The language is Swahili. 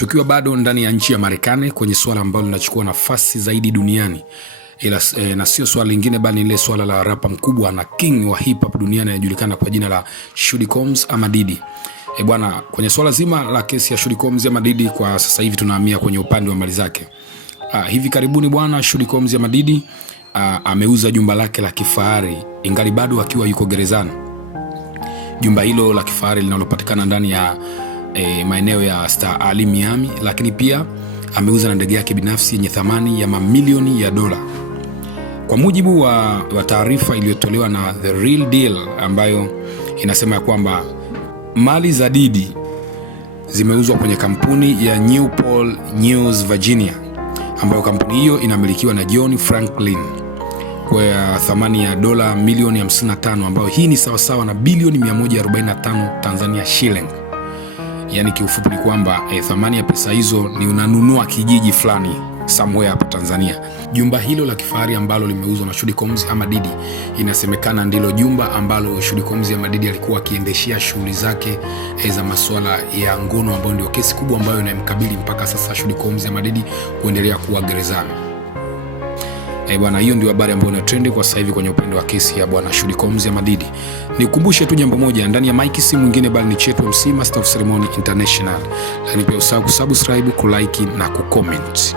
Tukiwa bado ndani ya nchi ya Marekani kwenye swala ambalo linachukua nafasi zaidi duniani, na sio swala lingine bali ile swala la rapa mkubwa na king wa hip hop duniani anajulikana kwa jina la Shudi Combs ama Diddy. Bwana, kwenye swala zima la kesi ya Shudi Combs ama Diddy, kwa sasa hivi tunahamia kwenye upande wa mali zake. Hivi karibuni bwana, Shudi Combs ama Diddy ameuza jumba lake la kifahari ingali bado akiwa yuko gerezani. Jumba hilo la kifahari linalopatikana ndani ya maeneo ya Star Alley Miami, lakini pia ameuza na ndege yake binafsi yenye thamani ya mamilioni ya dola. Kwa mujibu wa taarifa iliyotolewa na The Real Deal, ambayo inasema ya kwamba mali za Diddy zimeuzwa kwenye kampuni ya Newport News Virginia, ambayo kampuni hiyo inamilikiwa na John Franklin kwa thamani ya dola milioni 55, ambayo hii ni sawasawa na bilioni 145 Tanzania shilling. Yani kiufupi ni kwamba thamani ya pesa hizo ni unanunua kijiji fulani somewhere hapa Tanzania. Jumba hilo la kifahari ambalo limeuzwa na Shudi Combs ama Diddy, inasemekana ndilo jumba ambalo Shudi Combs ama Diddy alikuwa akiendeshia shughuli zake za masuala ya ngono, ambayo ndio kesi kubwa ambayo inamkabili mpaka sasa Shudi Combs ama Diddy kuendelea kuwa gerezani. Bwana, hiyo ndio habari ambayo ina trend kwa sasa hivi kwenye upande wa kesi ya bwana Shudi Combs ama Diddy. Nikukumbushe tu jambo moja, ndani ya mic si mwingine bali ni Chetu MC Master of Ceremony International. Lakini pia usahau kusubscribe, kulike na kucomment.